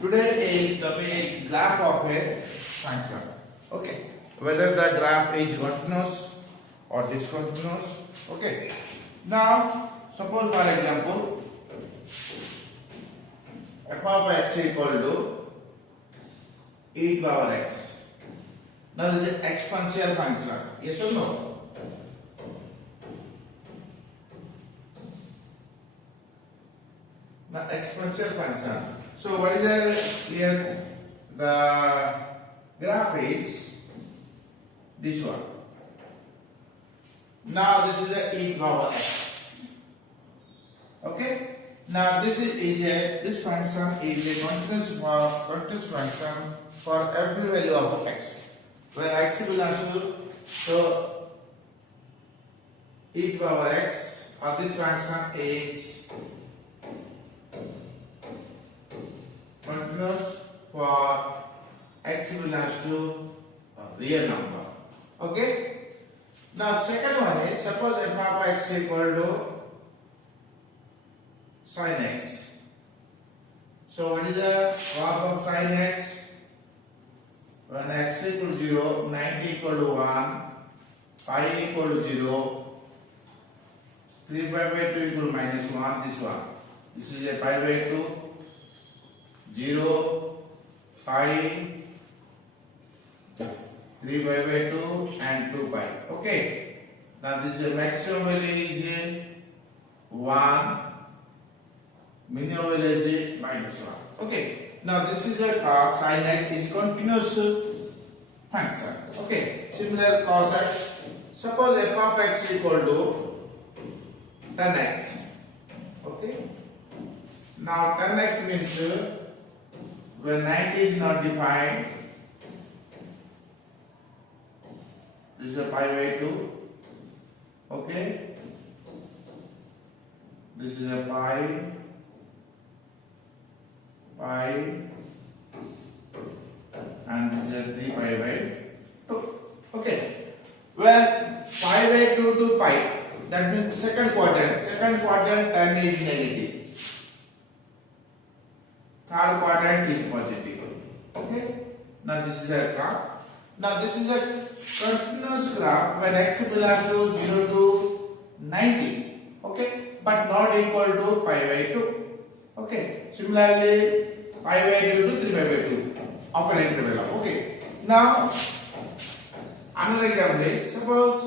Today is the graph of a function. Okay. Whether the graph is continuous or discontinuous. Okay. Now, suppose for example, f of x equal to e to the power x. Now this is exponential function. Yes or no? Now exponential function. So what is the here? The graph is this one. Now this is the e power x. Okay. Now this function is a continuous function for every value of x. When x belongs to e to power x, or this function is continuous for x belongs to a real number. Okay. Now second one is, suppose f of x equal to sin x. So what is the graph of sin x? When x equal to 0, 90 equal to 1, pi equal to 0, 3 pi by 2 equal to minus 1, this one. This is a pi by 2, 0, pi, 3 pi by 2 and 2 pi. Okay. Now this is a maximum value is 1, minimum value is minus 1. Okay. Now this is a cos sin x is continuous function. Okay. Similar cos x. Suppose f of x equal to tan x. Okay. Now tan x means when 90 is not defined, this is a pi by 2. Okay. This is a pi, and this is a 3 pi by 2. Okay. When pi by 2 to pi, that means second quadrant. Second quadrant tan is negative. Third quadrant is positive. Okay. Now this is a graph. Now this is a continuous graph when x belongs to 0 to 90. Okay. But not equal to pi by 2. Okay. Similarly, pi by 2 to 3 pi by 2. Upper interval. Okay. Now, another example is, suppose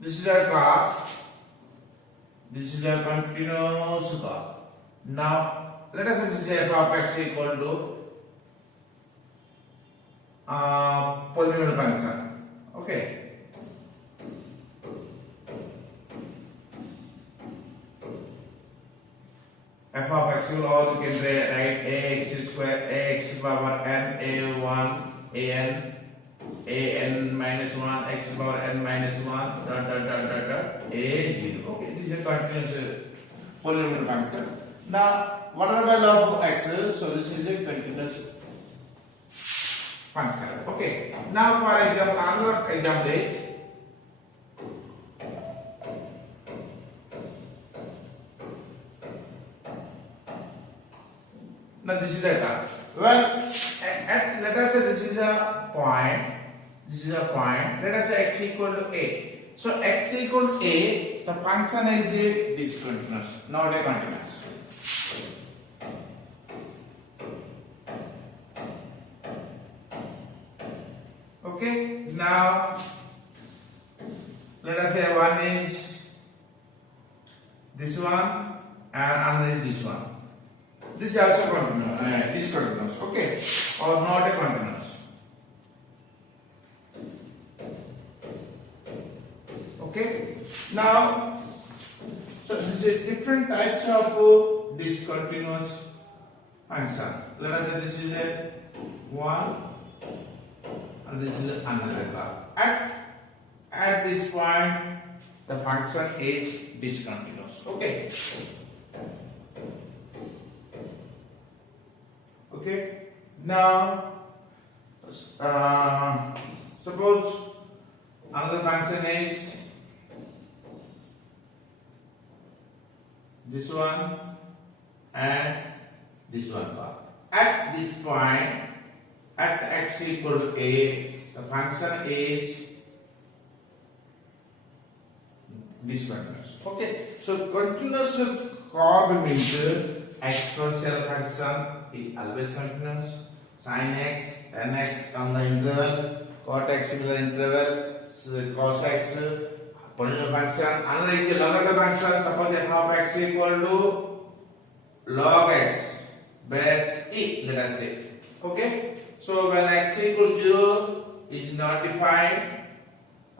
this is a graph. This is a continuous graph. Now, let us say this is f of x equal to polynomial function. Okay. F of x will all you can write ax square ax power n a1 an minus 1 x power n minus 1 dot a0. Okay, this is a continuous polynomial function. Now, whatever value of x, so this is a continuous function. Okay. Now, for example, another example is, now this is a graph. Well, let us say this is a point. This is a point. Let us say x equal to a. So x equal to a, the function is discontinuous, not a continuous. Okay. Now let us say one is this one and another is this one. This is also continuous, discontinuous. Okay, or not a continuous. Okay. Now, so this is different types of discontinuous function. Let us say this is a one, and this is another graph. At this point, the function is discontinuous. Okay. Okay. Now, suppose another function is this one and this one part. at this point, at x equal to a, the function is discontinuous. Okay, so continuous curve means exponential function is always continuous. Sin x, tan x on the interval, cot x similar interval, cos x polynomial function. Another is a logarithm function. Suppose f of x equal to log x base e, let us say. Okay, so when x equal to 0 is not defined.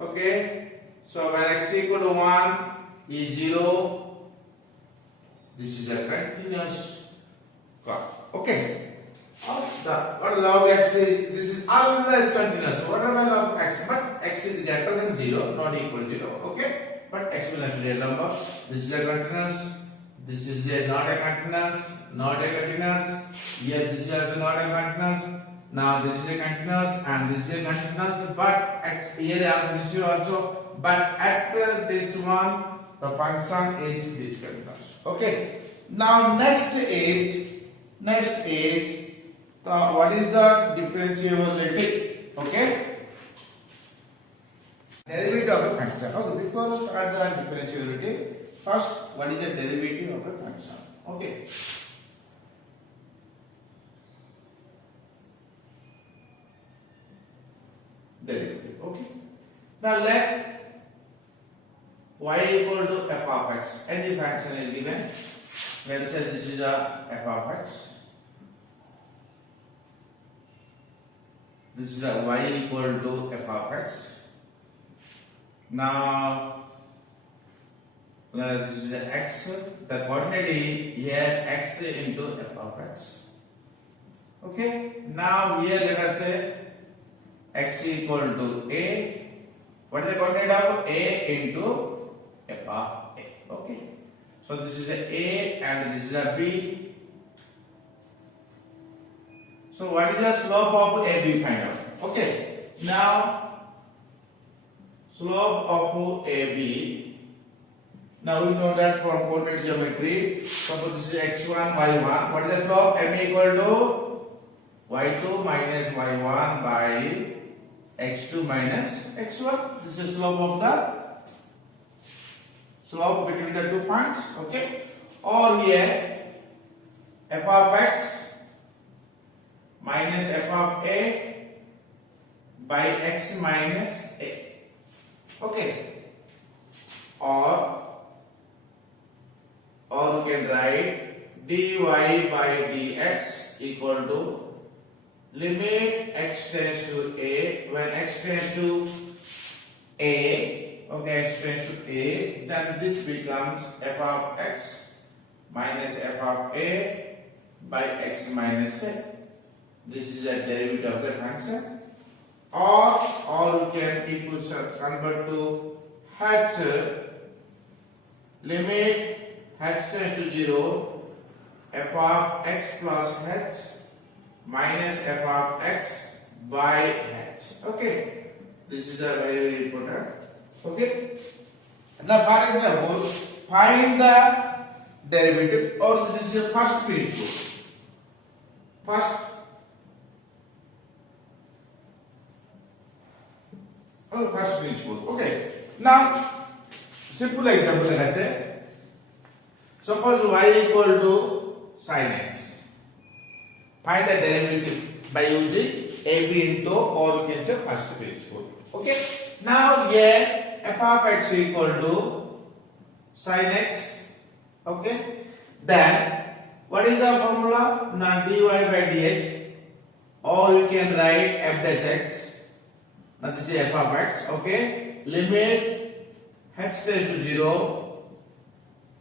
Okay, so when x equal to 1 is 0, this is a continuous curve. Okay, what log x is, this is always continuous. Whatever log x, but x is greater than 0, not equal to 0. Okay, but exponential real number. This is a continuous. This is a not a continuous, not a continuous. Here this is also not a continuous. Now this is a continuous and this is a continuous. But x here also this is also. But at this one, the function is discontinuous. Okay. Now next is what is the differentiability? Okay. Derivative of a function. Okay. Before we start the differentiability, first, what is the derivative of a function? Okay. Derivative. Okay. Now let y equal to f of x. Any function is given. Let us say this is a f of x. This is a y equal to f of x. Now this is x, the coordinate is here x into f of x. Okay, now here let us say x equal to a. What is the coordinate of a into f of a? Okay, so this is a and this is a b. So what is the slope of AB find out? Okay, now slope of AB. Now we know that from coordinate geometry. Suppose this is x1, y1. What is the slope? M equal to y2 minus y1 by x2 minus x1. This is slope of the slope between the 2 points. Okay. Or here f of x minus f of a by x minus a. Okay. Or we can write dy by dx equal to limit x tends to a. When x tends to a, okay, x tends to a, then this becomes f of x minus f of a by x minus a. This is a derivative of the function. Or we can equal convert to h limit h tends to 0 f of x plus h minus f of x by h. Okay, this is a very, very important. Okay, now for example, find the derivative, or this is a first principle. First principle. Okay, now simple example let us say. Suppose y equal to sin x. Find the derivative by using AB into, or we can say first principle. Okay. Now here f of x equal to sin x. Okay. Then what is the formula? Now dy by dx, or you can write f dash x. Now this is f of x. Okay. Limit h tends to 0.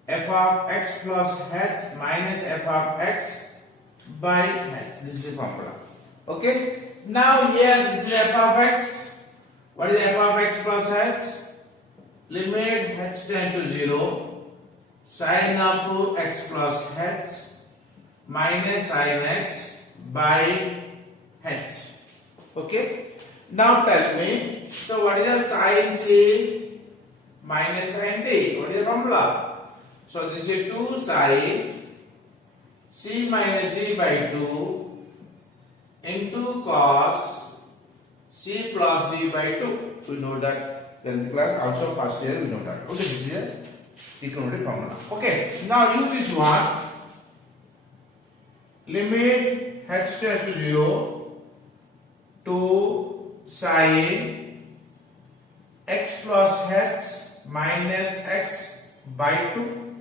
F of x plus h minus f of x by h. This is the formula. Okay. Now here this is f of x. What is f of x plus h? Limit h tends to 0. Sin of x plus h minus sin x by h. Okay. Now tell me. So what is the sin c minus sin d? What is the formula? So this is 2 sin c minus d by 2 into cos c plus d by 2. We know that 10th class, also first year we know that. Okay, this is a economic formula. Okay, now use this one. Limit h tends to 0 to sin x plus h minus x by 2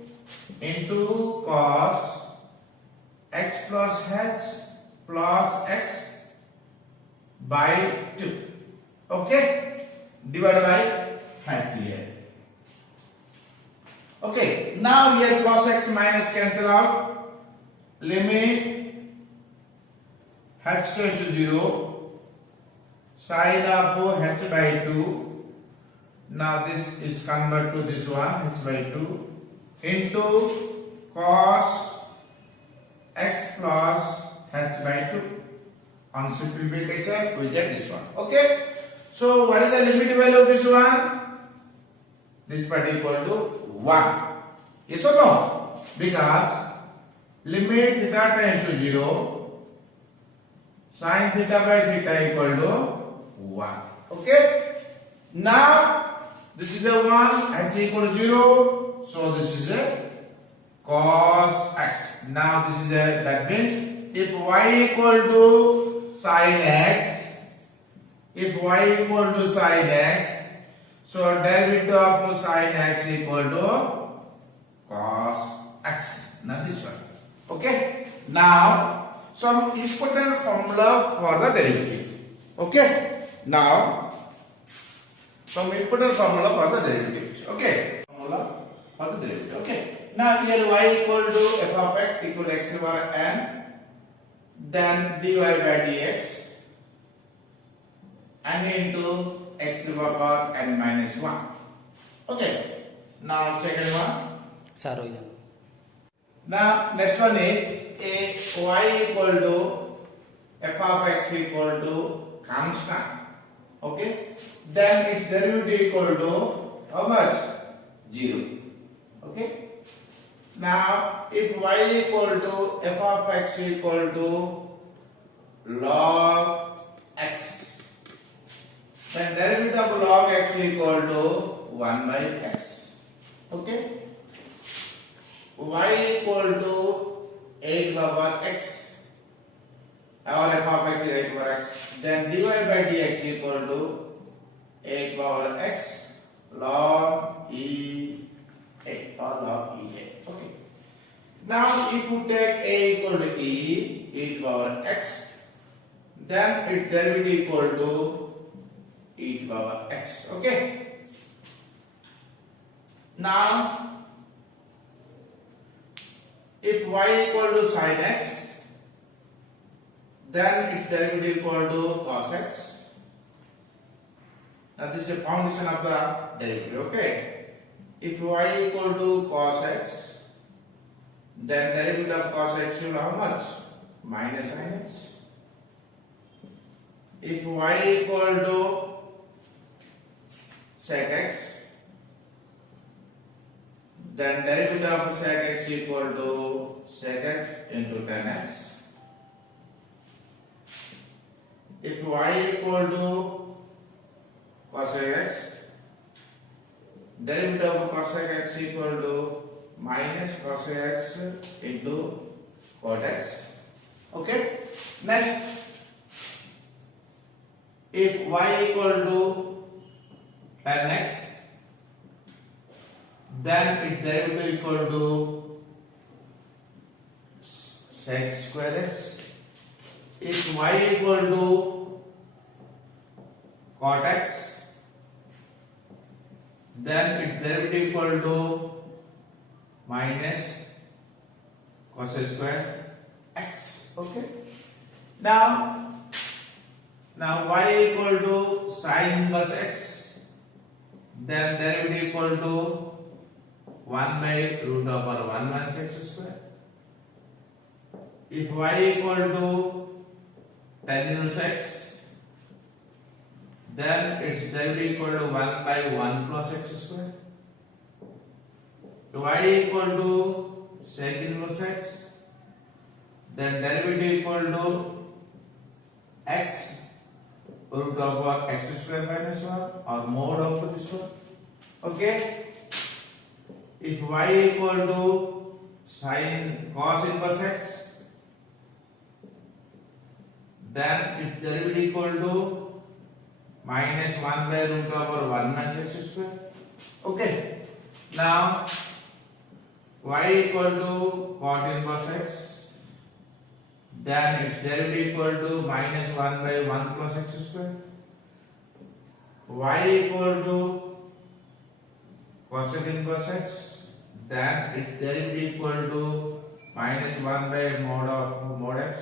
into cos x plus h plus x by 2. Okay, divided by h here. Okay, now here plus x minus cancel out. Limit h tends to 0 sin of h by 2. Now this is converted to this one, h by 2 into cos x plus h by 2. On simplification, we get this one. Okay. So what is the limit value of this one? This part equal to 1. Yes or no? Because limit theta tends to 0, sin theta by theta equal to 1. Okay. Now this is a 1, h equal to 0, so this is a cos x. Now this is a, that means if y equal to sin x, if y equal to sin x, so derivative of sin x equal to cos x. Now this one. Okay. Now some important formula for the derivative. Okay. Now some important formula for the derivatives. Okay. Formula for the derivative. Okay. Now here y equal to f of x equal to x over n, then dy by dx, n into x to the power n minus 1. Okay. Now second one. Sorry. Now next one is a y equal to f of x equal to constant. Okay. Then its derivative equal to how much? 0. Okay. Now if y equal to f of x equal to log x, then derivative of log x equal to 1 by x. Okay. Y equal to 8 over x, or f of x is 8 over x, then dy by dx equal to 8 power x log e a or log e a. Okay. Now if you take a equal to e to power x, then its derivative equal to e to power x. Okay. Now if y equal to sin x, then its derivative equal to cos x. Now this is the foundation of the derivative. Okay. If y equal to cos x, then derivative of cos x will how much? Minus sin x. If y equal to sec x, then derivative of sec x equal to sec x into tan x. If y equal to cos x, derivative of cos x equal to minus cos x into cot x. Okay. Next, if y equal to tan x, then its derivative equal to sec square x. If y equal to cot x, then its derivative equal to minus cos square x. Okay. Now y equal to sin inverse x, then derivative equal to 1 by root over 1 minus x square. If y equal to tan inverse x, then its derivative equal to 1 by 1 plus x square. Y equal to sec inverse x, then derivative equal to x root over x square minus 1 or mod of this one. Okay. If y equal to sin cos inverse x, then its derivative equal to minus 1 by root over 1 minus x square. Okay. Now y equal to cot inverse x, then its derivative equal to minus 1 by 1 plus x square. Y equal to cosec inverse x, then its derivative equal to minus 1 by mod x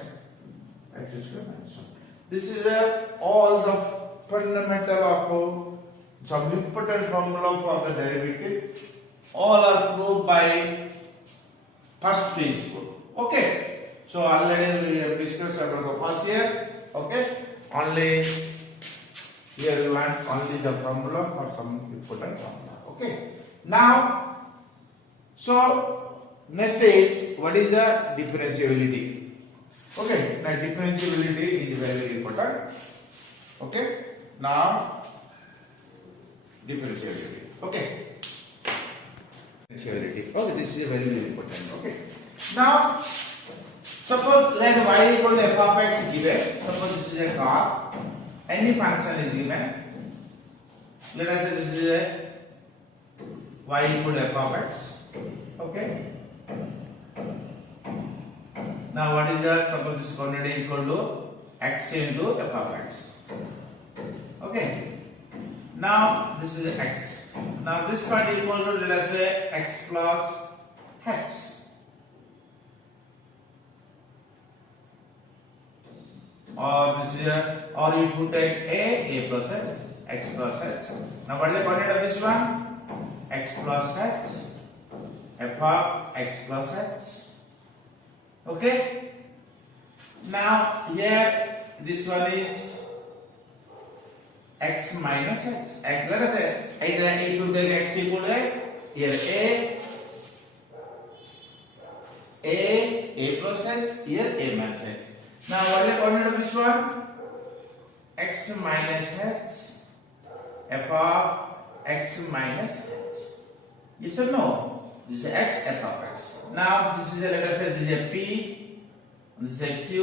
square minus 1. This is all the fundamental of some important formula for the derivative. All are proved by first principle. Okay. So already we have discussed about the first year. Okay. Only here we want only the formula for some important formula. Okay. Now, so next is what is the differentiability? Okay. Now differentiability is very important. Okay. Now differentiability. Okay. Differentiability. Okay. This is very important. Okay. Now, suppose let y equal to f of x is given. Suppose this is a graph. Any function is given. Let us say this is a y equal to f of x. Okay. Now what is that? Suppose this quantity equal to x into f of x. Okay. Now this is x. Now this part equal to, let us say, x plus h. Or this is or you could take a plus h, x plus h. Now what is the coordinate of this one? X plus h, f of x plus h. Okay. Now here this one is x minus h. Let us say either it will take x equal to a, here a plus h, here a minus h. Now what is the coordinate of this one? X minus h, f of x minus h. Yes or no? This is x, f of x. Now this is a, let us say this is a p, this is a q,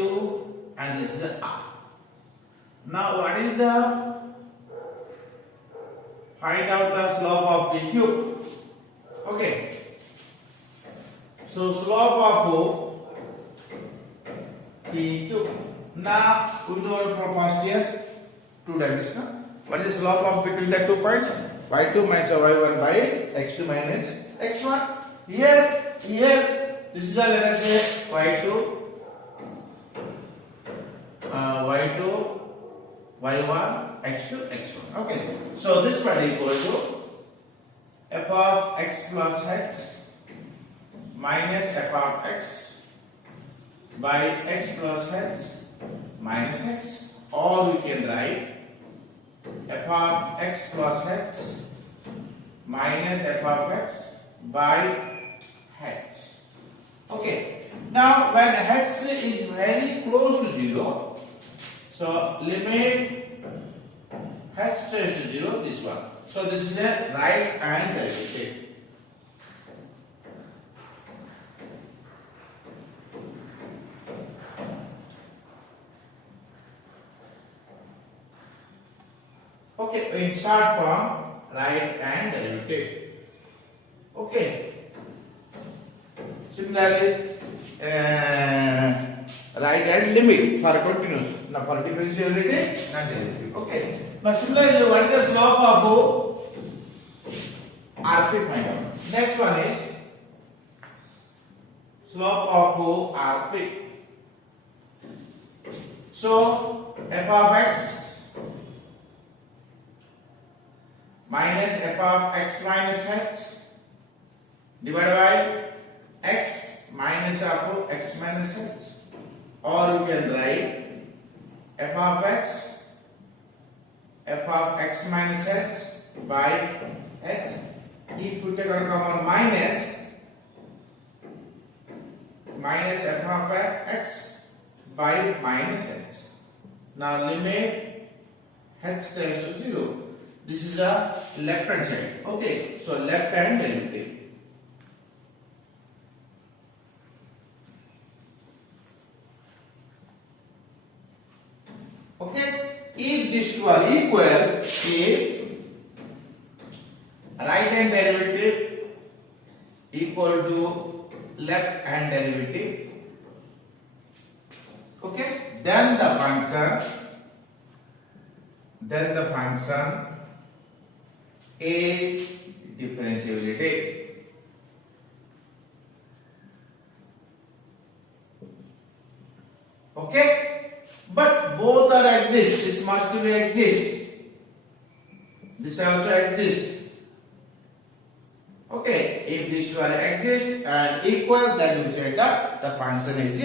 and this is a r. Now what is the, find out the slope of PQ. Okay. So slope of PQ. Now we know from past year two dimensional. What is the slope of between the 2 points? y2 minus y1 by x2 minus x1. Here this is a, let us say y2 y1 x2 x1. Okay. So this part equal to f of x plus x minus f of x by x plus x minus x, or we can write f of x plus x minus f of x by x. Okay. Now when x is very close to 0, so limit h tends to 0, this one. So this is a right hand derivative. Okay, in short form, right hand derivative. Okay. Similarly, right hand limit for continuous. Now for differentiability, not derivative. Okay. Now similarly, what is the slope of RP find out? Next one is slope of RP. So f of x minus f of x minus h divided by x minus of x minus h, or you can write f of x minus h by h. If you take a common minus minus f of x by minus h. Now limit h tends to 0. This is the left hand side. Okay, so left hand derivative. Okay, if these two are equal, if right hand derivative equal to left hand derivative, okay, then the function is differentiability. Okay, but both are exist. This must be exist. This also exists. Okay, if these two are exist and equal, then we say that the function is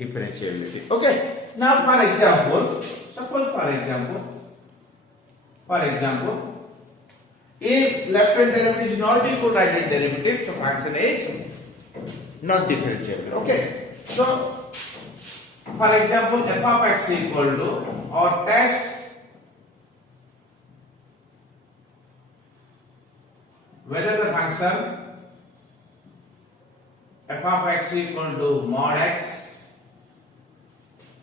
differentiability. Okay, now for example, suppose for example, if left hand derivative is not equal to right hand derivative, so function is not differentiable. Okay, so for example, f of x equal to, or test whether the function f of x equal to mod x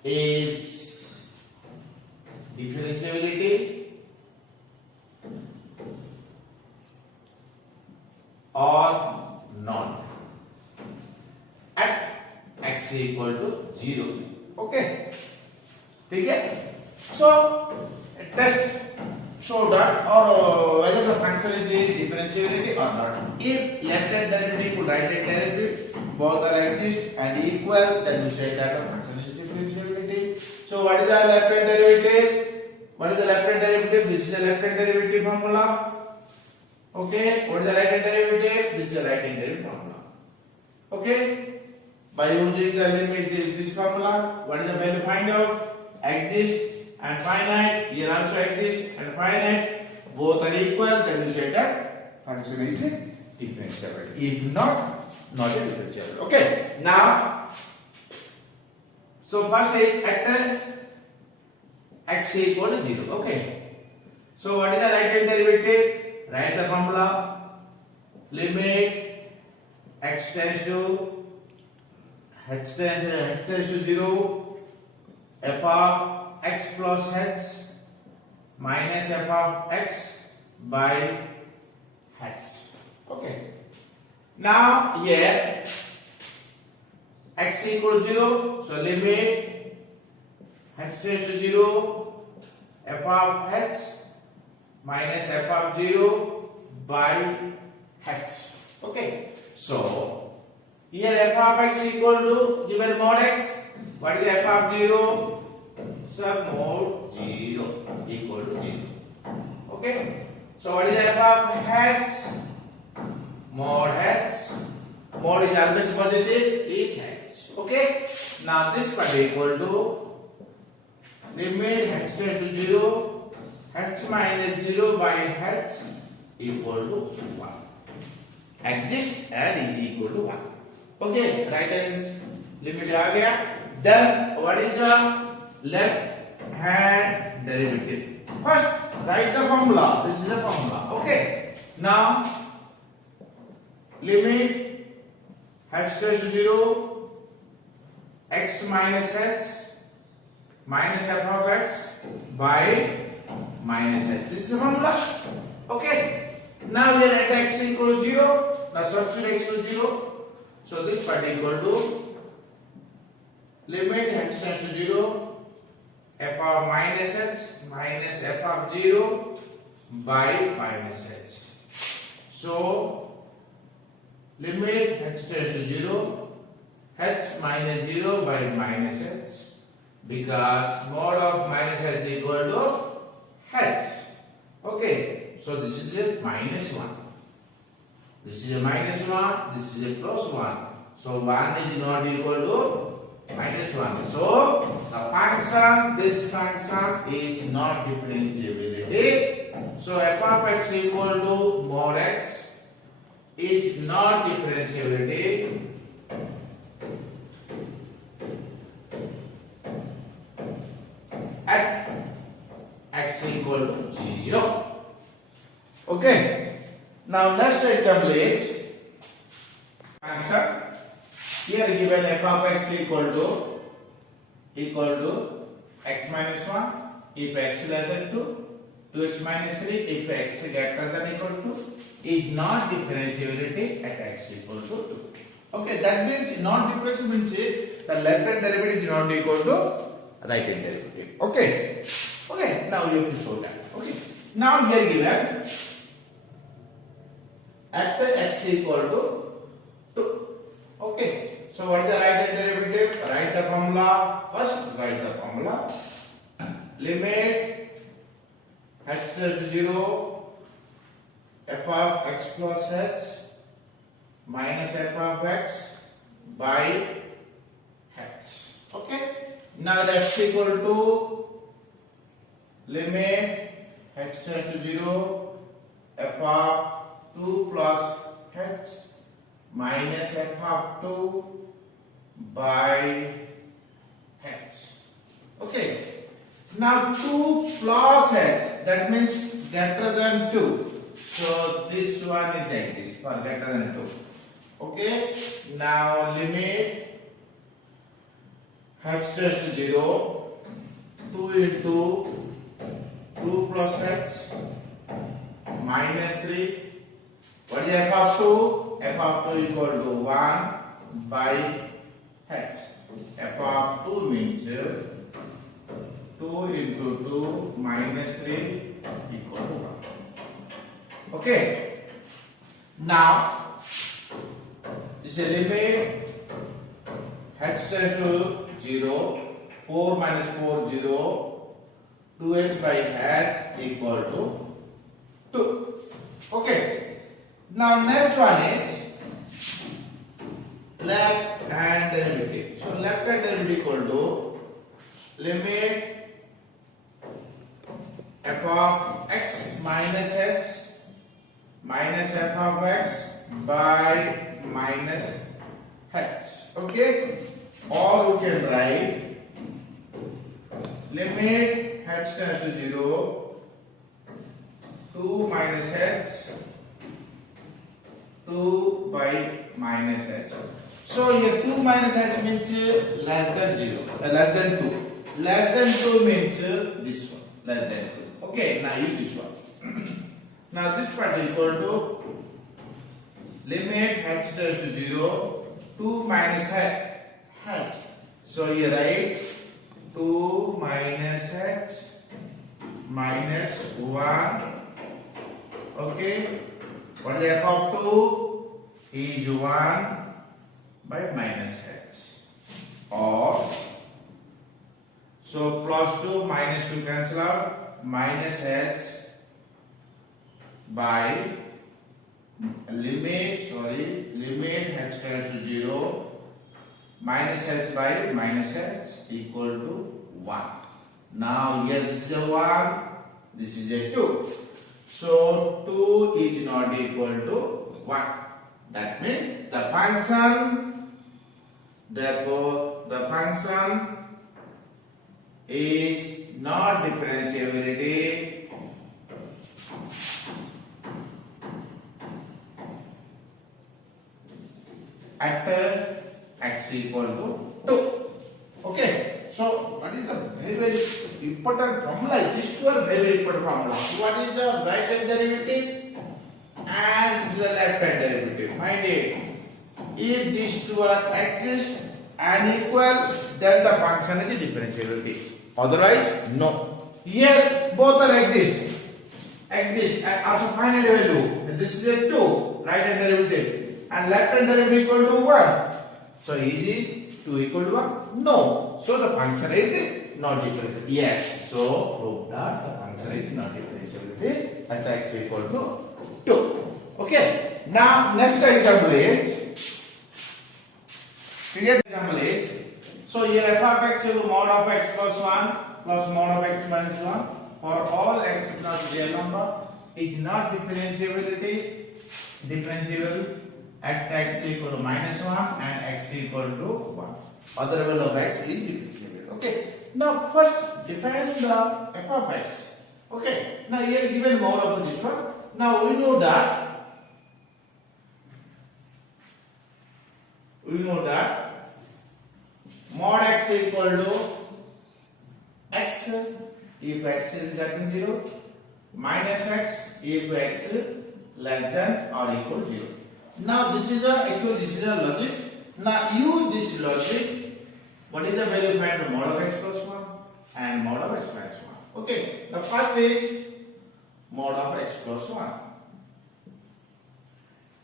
is differentiability or not at x equal to 0. Okay, okay. So test show that or whether the function is differentiability or not. If left hand derivative to right hand derivative both are exist and equal, then we say that the function is differentiability. So what is the left hand derivative? What is the left hand derivative? This is the left hand derivative formula. Okay, what is the right hand derivative? This is the right hand derivative formula. Okay, by using the limit this formula, what is the value? Find out. Exist and finite. Here also exist and finite. Both are equal. Then you say that function is differentiable. If not a differentiable. Okay. Now, so first is at x equal to 0. Okay. So what is the right hand derivative? Write the formula. Limit x tends to h tends to 0, f of x plus h minus f of x by h. Okay. Now here x equal to 0, so limit h tends to 0, f of h minus f of 0 by h. Okay. So here f of x equal to given mod x. What is f of 0? So mod 0 equal to 0. Okay. So what is f of h? Mod h. Mod is always positive. Each h. Okay. Now this part equal to limit h tends to 0, h minus 0 by h equal to 1. Exist and is equal to 1. Okay, right hand limit आ गया. Then what is the left hand derivative? First write the formula. This is the formula. Okay. Now limit h tends to 0, x minus h minus f of x by minus h. This is the formula. Okay. Now here at x equal to 0. Now substitute x to 0. So this part equal to limit h tends to 0, f of minus h minus f of 0 by minus h. So limit h tends to 0, h minus 0 by minus h, because mod of minus h equal to h. Okay, so this is a minus 1. This is a minus 1, this is a plus 1. So 1 is not equal to minus 1. So the function, this function is not differentiability. So f of x equal to mod x is not differentiability. x equal to 0. Okay. Now next example is answer. Here given f of x equal to x minus 1 if x less than 2, 2x minus 3 if x greater than equal to, is not differentiability at x equal to 2. Okay, that means non-differentiable means the left hand derivative is not equal to right hand derivative. Okay. Okay, now you have to show that. Okay. Now here given at x equal to 2. Okay. So what is the right hand derivative? Write the formula. First write the formula. Limit x tends to 0 f of x plus h minus f of x by x. Okay. Now x equal to limit x tends to 0 f of 2 plus h minus f of 2 by x. Okay. Now 2 plus h, that means greater than 2. So this one is exists for greater than 2. Okay. Now limit h tends to 0, 2 into 2 plus h minus 3. What is f of 2? F of 2 equal to 1 by h. F of 2 means 2 into 2 minus 3 equal to 1. Okay. Now, this is a limit h tends to 0, 4 minus 4, 0, 2h by h equal to 2. Okay. Now next one is left hand derivative. So left hand derivative equal to limit f of x minus h minus f of x by minus h. Okay. Or we can write limit h tends to 0, 2 minus h, 2 by minus h. So here 2 minus h means less than 0, less than 2. Less than 2 means this one, less than 2. Okay, now use this one. Now this part is equal to limit h tends to 0, 2 minus h. So you write 2 minus h minus 1. Okay. What is f of 2? Is 1 by minus h. Or, so plus 2 minus 2 cancel out, minus h by limit h tends to 0, minus h by minus h equal to 1. Now here this is a 1, this is a 2. So 2 is not equal to 1. That means the function, therefore the function is not differentiability at x equal to 2. Okay. So what is the very important formula? These two are very important formula. What is the right hand derivative and this is the left hand derivative? Mind it. If these two are exist and equal, then the function is differentiability. Otherwise, no. Here both are exist and also finite value. And this is a 2 right hand derivative and left hand derivative equal to 1. So is it 2 equal to 1? No. So the function is not differentiable. Yes. So prove that the function is not differentiable at x equal to 2. Okay. Now next example is so here f of x is mod of x plus 1 plus mod of x minus 1 for all x is not real number is not differentiable at x equal to minus 1 and x equal to 1. Other value of x is differentiable. Okay. Now first define the f of x. Okay. Now here given mod of this one. Now we know that mod x equal to x if x is greater than 0 minus x if x less than or equal to 0. Now this is a logic. Now use this logic. What is the value find the mod of x plus 1 and mod of x minus 1? Okay. The first is mod of x plus 1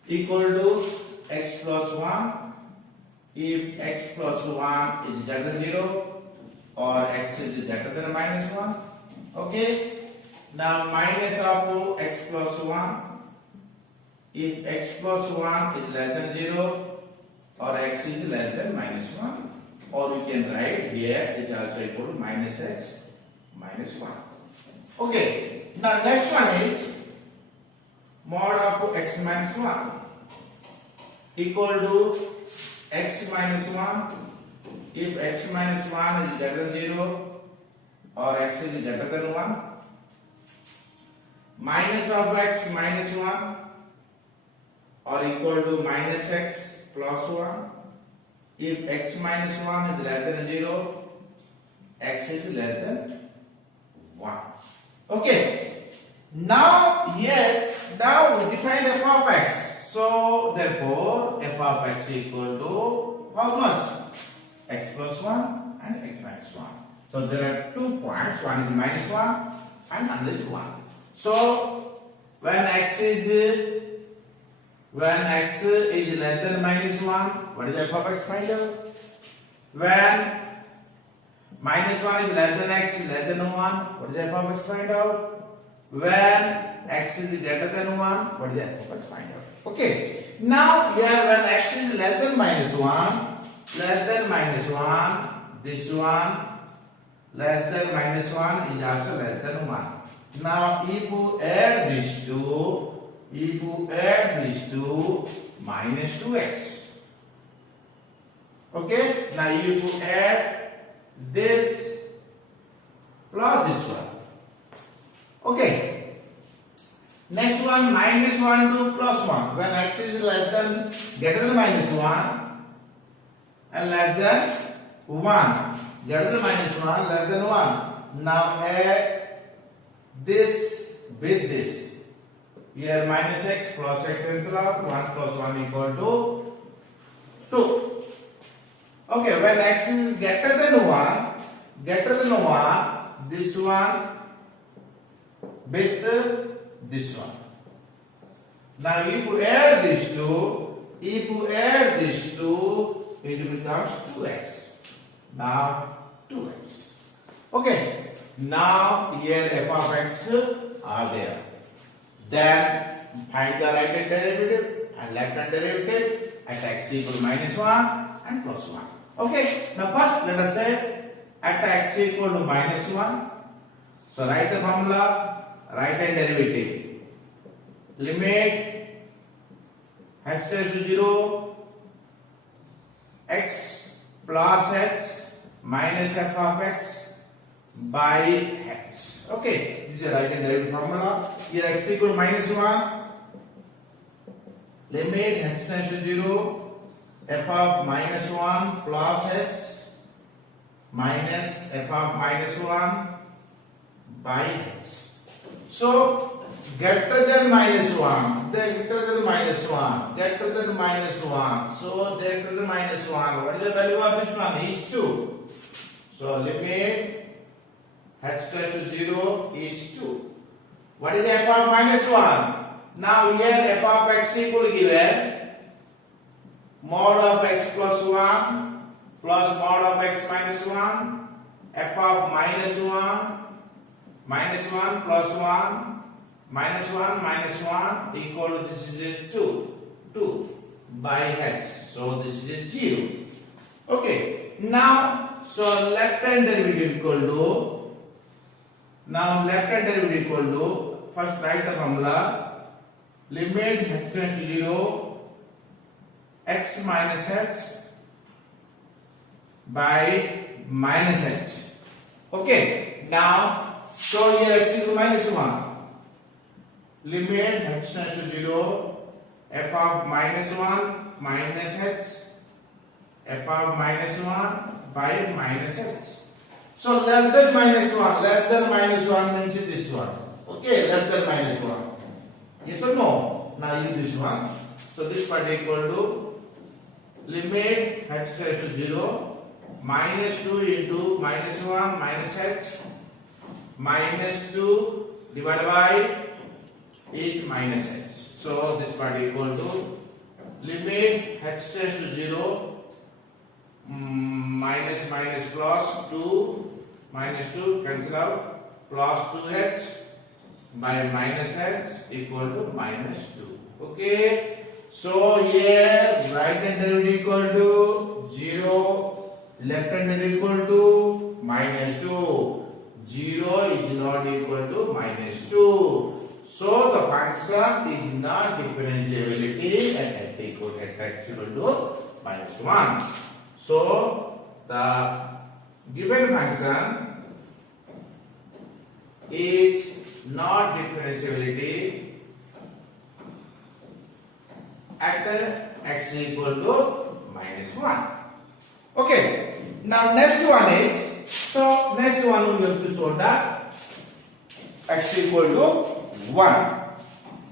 equal to x plus 1 if x plus 1 is greater than 0 or x is greater than minus 1. Okay. Now minus of x plus 1 if x plus 1 is less than 0 or x is less than minus 1, or we can write here is also equal to minus x minus 1. Okay. Now next one is mod of x minus 1 equal to x minus 1 if x minus 1 is greater than 0 or x is greater than 1, minus of x minus 1 or equal to minus x plus 1 if x minus 1 is less than 0, x is less than 1. Okay. Now here, now we define f of x. So therefore f of x equal to how much? X plus 1 and x minus 1. So there are 2 points, one is minus 1 and another is 1. So when x is less than minus 1, what is f of x? Find out. When minus 1 is less than x is less than 1, what is f of x? Find out. When x is greater than 1, what is f of x? Find out. Okay. Now here when x is less than minus 1, this one less than minus 1 is also less than 1. Now if you add these two, minus 2x. Okay. Now if you add this plus this one. Okay. Next one, minus 1 to plus 1. When x is greater than minus 1 and less than 1. Greater than minus 1, less than 1. Now add this with this. Here minus x plus x cancel out. 1 plus 1 equal to 2. Okay, when x is greater than 1, this one with this one. Now if you add these two, it becomes 2x. Now 2x. Okay. Now here f of x are there. Then find the right hand derivative and left hand derivative at x equal minus 1 and plus 1. Okay. Now first let us say at x equal to minus 1. So write the formula. Right hand derivative. Limit x tends to 0 x plus x minus f of x by x. Okay, this is a right hand derivative formula. Here x equal to minus 1. Limit x tends to 0 f of minus 1 plus x minus f of minus 1 by x. So greater than minus 1, greater than minus 1. So greater than minus 1. What is the value of this one? Is 2. So limit h tends to 0 is 2. What is f of minus 1? Now here f of x equal given mod of x plus 1 plus mod of x minus 1, f of minus 1 plus 1 minus 1 equal to this is 2 by h. So this is 0. Okay. Now so left hand derivative equal to first write the formula limit h tends to 0 x minus x by minus h. Okay. Now So here x equal to minus 1. Limit h tends to 0, f of minus 1 minus h, f of minus 1 by minus h. So less than minus 1 means this one. Okay, less than minus 1. Yes or no? Now use this one. So this part equal to limit h tends to 0, minus 2 into minus 1 minus h, minus 2 divided by is minus h. So this part equal to limit h tends to 0, minus minus plus 2, minus 2 cancel out, plus 2h by minus h equal to minus 2. Okay. So here right hand derivative equal to 0, left hand derivative equal to minus 2. 0 is not equal to minus 2. So the function is not differentiability and x equal to minus 1. So the given function is not differentiability at x equal to minus 1. Okay. Now next one is, so next one we have to show that x equal to 1.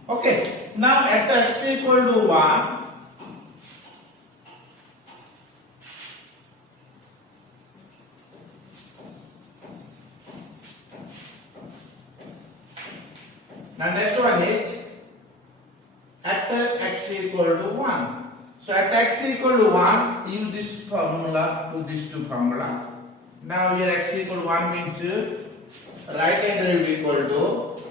Okay. Now at x equal to 1, now next one is at x equal to 1. So at x equal to 1, use this formula to these two formula. Now here x equal to 1 means right hand derivative equal to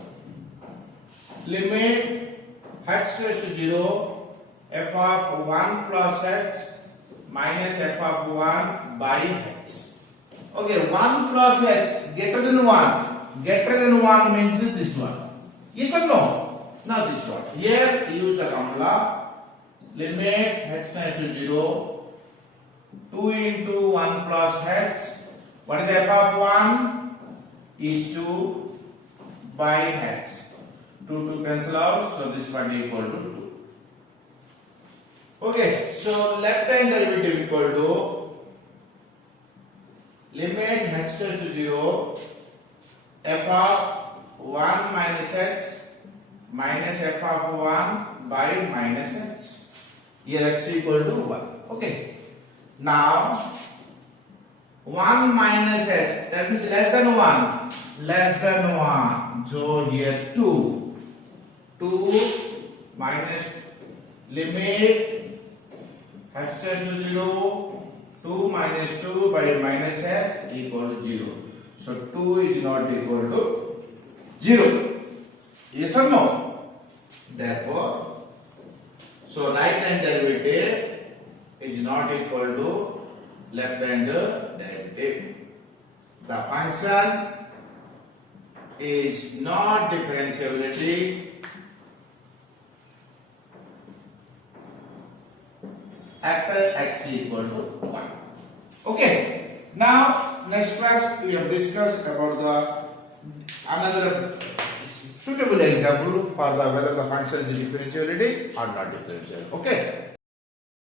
limit h tends to 0, f of 1 plus h minus f of 1 by h. Okay, 1 plus h greater than 1. Greater than 1 means this one. Yes or no? Now this one. Here use the formula limit h tends to 0, 2 into 1 plus h. What is the f of 1? Is 2 by h. 2 cancel out, so this one equal to 2. Okay, so left hand derivative equal to limit h tends to 0, f of 1 minus h minus f of 1 by minus h. Here x equal to 1. Okay. Now 1 minus h, that means less than 1. Less than 1. So here 2. 2 minus limit h tends to 0. 2 minus 2 by minus h equal to 0. So 2 is not equal to 0. Yes or no? Therefore, so right hand derivative is not equal to left hand derivative. The function is not differentiability after x equal to 1. Okay. Now next class we have discussed about the another suitable example for the whether the function is differentiability or not differentiable. Okay.